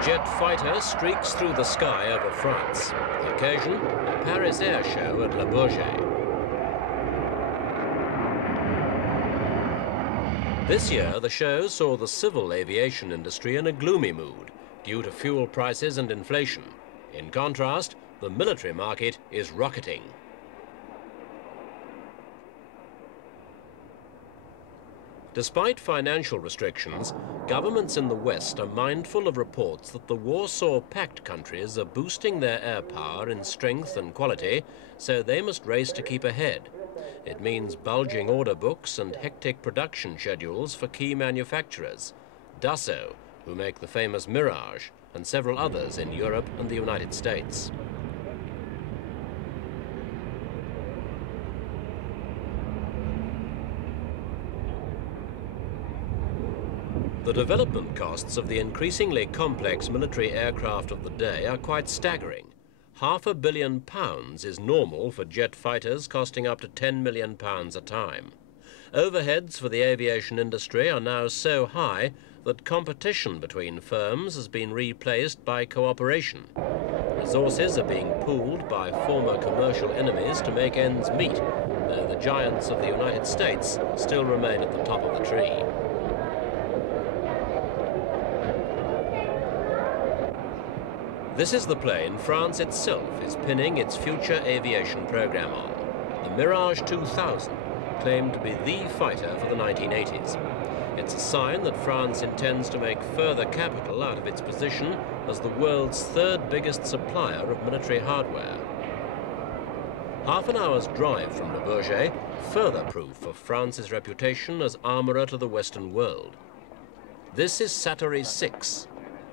A jet fighter streaks through the sky over France. The occasion, a Paris air show at Le Bourget. This year, the show saw the civil aviation industry in a gloomy mood due to fuel prices and inflation. In contrast, the military market is rocketing. Despite financial restrictions, governments in the West are mindful of reports that the Warsaw Pact countries are boosting their air power in strength and quality, so they must race to keep ahead. It means bulging order books and hectic production schedules for key manufacturers. Dassault, who make the famous Mirage, and several others in Europe and the United States. The development costs of the increasingly complex military aircraft of the day are quite staggering. £500 million is normal for jet fighters costing up to £10 million a time. Overheads for the aviation industry are now so high that competition between firms has been replaced by cooperation. Resources are being pooled by former commercial enemies to make ends meet, though the giants of the United States still remain at the top of the tree. This is the plane France itself is pinning its future aviation program on. The Mirage 2000, claimed to be the fighter for the 1980s. It's a sign that France intends to make further capital out of its position as the world's third biggest supplier of military hardware. Half an hour's drive from Le Bourget, further proof of France's reputation as armourer to the Western world. This is Satory 6.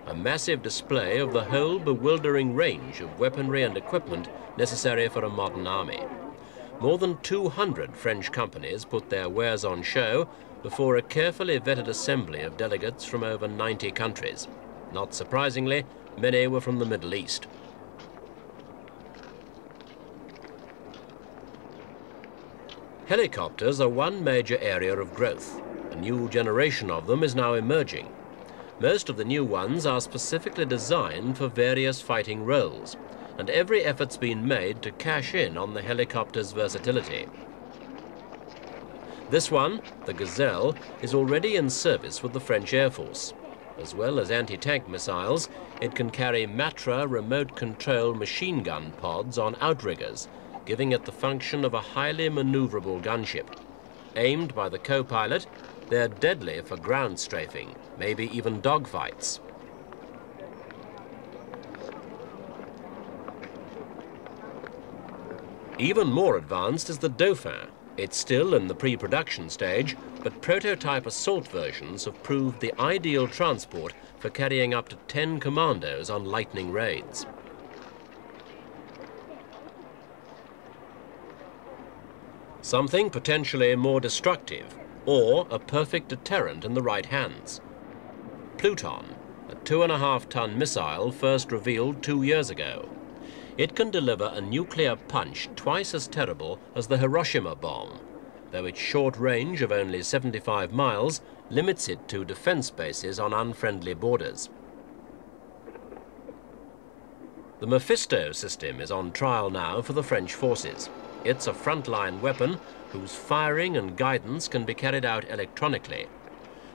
A massive display of the whole bewildering range of weaponry and equipment necessary for a modern army. More than 200 French companies put their wares on show before a carefully vetted assembly of delegates from over 90 countries. Not surprisingly, many were from the Middle East. Helicopters are one major area of growth. A new generation of them is now emerging. Most of the new ones are specifically designed for various fighting roles, and every effort's been made to cash in on the helicopter's versatility. This one, the Gazelle, is already in service with the French Air Force. As well as anti-tank missiles, it can carry Matra remote-control machine gun pods on outriggers, giving it the function of a highly maneuverable gunship. Aimed by the co-pilot, they're deadly for ground strafing, maybe even dogfights. Even more advanced is the Dauphin. It's still in the pre-production stage, but prototype assault versions have proved the ideal transport for carrying up to 10 commandos on lightning raids. Something potentially more destructive, or a perfect deterrent in the right hands. Pluton, a 2.5-ton missile first revealed 2 years ago. It can deliver a nuclear punch twice as terrible as the Hiroshima bomb, though its short range of only 75 miles limits it to defense bases on unfriendly borders. The Mephisto system is on trial now for the French forces. It's a frontline weapon whose firing and guidance can be carried out electronically.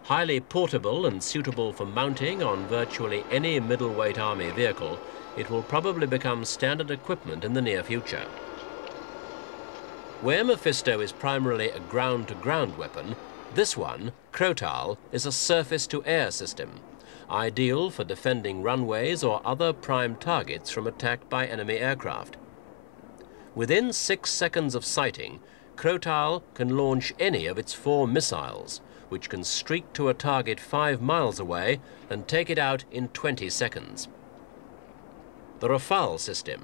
Highly portable and suitable for mounting on virtually any middleweight army vehicle, it will probably become standard equipment in the near future. Where Mephisto is primarily a ground-to-ground weapon, this one, Crotal, is a surface-to-air system, ideal for defending runways or other prime targets from attack by enemy aircraft. Within 6 seconds of sighting, Crotal can launch any of its 4 missiles, which can streak to a target 5 miles away and take it out in 20 seconds. The Rafale system.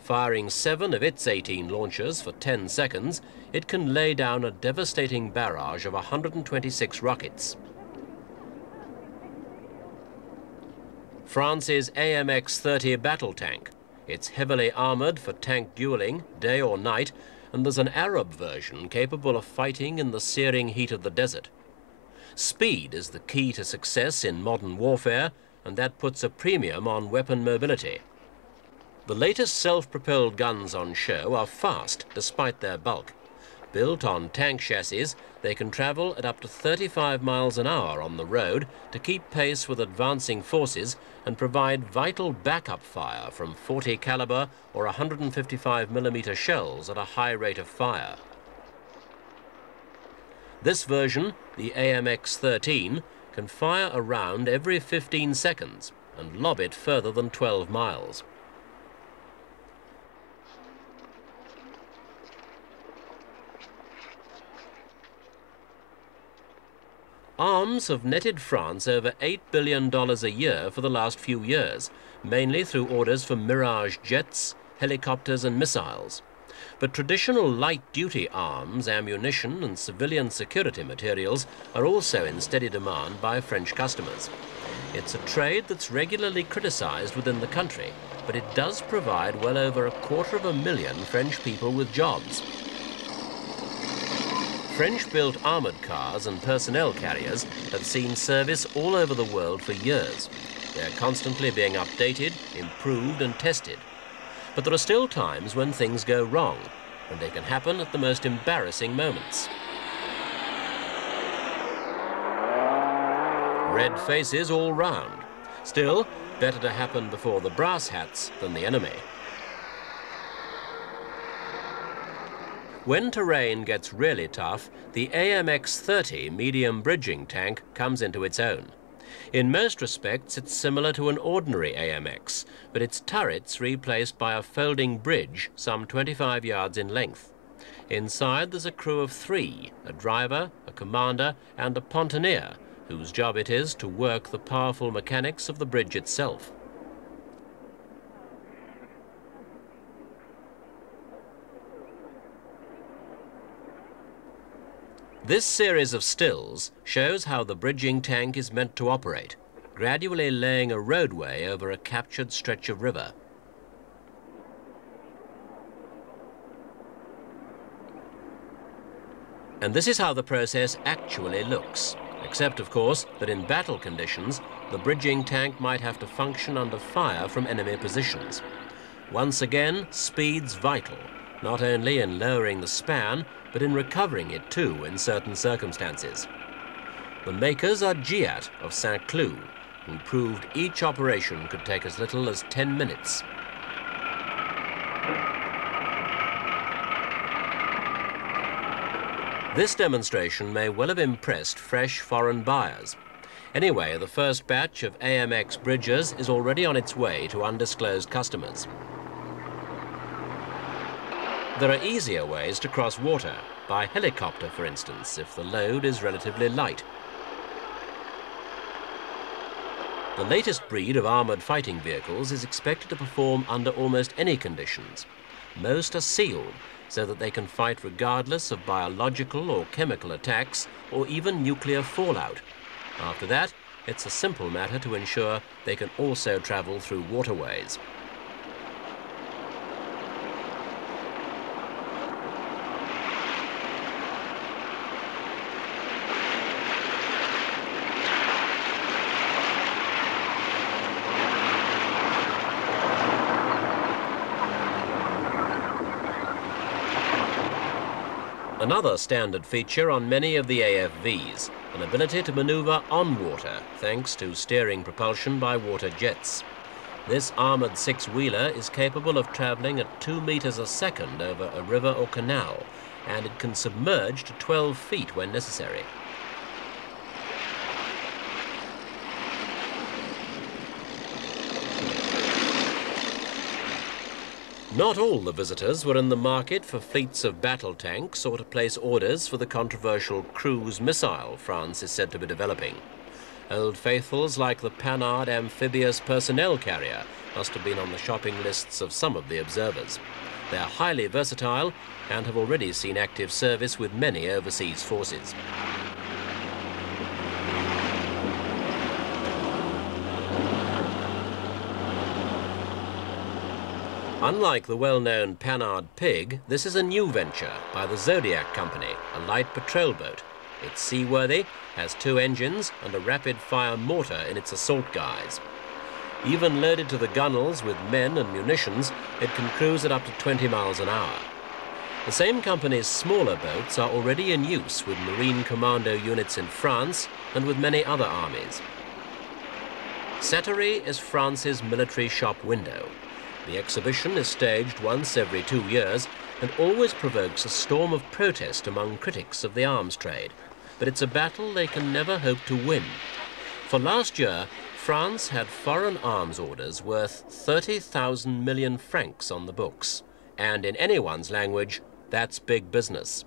Firing 7 of its 18 launchers for 10 seconds, it can lay down a devastating barrage of 126 rockets. France's AMX-30 battle tank. It's heavily armoured for tank dueling, day or night, and there's an Arab version capable of fighting in the searing heat of the desert. Speed is the key to success in modern warfare, and that puts a premium on weapon mobility. The latest self-propelled guns on show are fast despite their bulk. Built on tank chassis, they can travel at up to 35 miles an hour on the road to keep pace with advancing forces and provide vital backup fire from 40 caliber or 155mm shells at a high rate of fire. This version, the AMX-13, can fire a round every 15 seconds and lob it further than 12 miles. Arms have netted France over $8 billion a year for the last few years, mainly through orders for Mirage jets, helicopters and missiles. But traditional light-duty arms, ammunition and civilian security materials are also in steady demand by French customers. It's a trade that's regularly criticized within the country, but it does provide well over 250,000 French people with jobs. French-built armoured cars and personnel carriers have seen service all over the world for years. They're constantly being updated, improved and tested. But there are still times when things go wrong, and they can happen at the most embarrassing moments. Red faces all round. Still, better to happen before the brass hats than the enemy. When terrain gets really tough, the AMX-30 medium bridging tank comes into its own. In most respects, it's similar to an ordinary AMX, but its turret's replaced by a folding bridge some 25 yards in length. Inside there's a crew of 3, a driver, a commander and a pontoonier, whose job it is to work the powerful mechanics of the bridge itself. This series of stills shows how the bridging tank is meant to operate, gradually laying a roadway over a captured stretch of river. And this is how the process actually looks, except of course that in battle conditions, the bridging tank might have to function under fire from enemy positions. Once again, speed's vital, not only in lowering the span, but in recovering it too in certain circumstances. The makers are GIAT of Saint-Cloud, who proved each operation could take as little as 10 minutes. This demonstration may well have impressed fresh foreign buyers. Anyway, the first batch of AMX bridges is already on its way to undisclosed customers. There are easier ways to cross water, by helicopter for instance, if the load is relatively light. The latest breed of armoured fighting vehicles is expected to perform under almost any conditions. Most are sealed, so that they can fight regardless of biological or chemical attacks, or even nuclear fallout. After that, it's a simple matter to ensure they can also travel through waterways. Another standard feature on many of the AFVs, an ability to maneuver on water thanks to steering propulsion by water jets. This armoured six-wheeler is capable of travelling at 2 meters a second over a river or canal, and it can submerge to 12 feet when necessary. Not all the visitors were in the market for fleets of battle tanks or to place orders for the controversial cruise missile France is said to be developing. Old faithfuls like the Panhard amphibious personnel carrier must have been on the shopping lists of some of the observers. They're highly versatile and have already seen active service with many overseas forces. Unlike the well-known Panhard Pig, this is a new venture by the Zodiac Company, a light patrol boat. It's seaworthy, has 2 engines and a rapid-fire mortar in its assault guise. Even loaded to the gunwales with men and munitions, it can cruise at up to 20 miles an hour. The same company's smaller boats are already in use with Marine Commando units in France and with many other armies. Satory is France's military shop window. The exhibition is staged once every 2 years and always provokes a storm of protest among critics of the arms trade. But it's a battle they can never hope to win. For last year, France had foreign arms orders worth 30,000 million francs on the books. And in anyone's language, that's big business.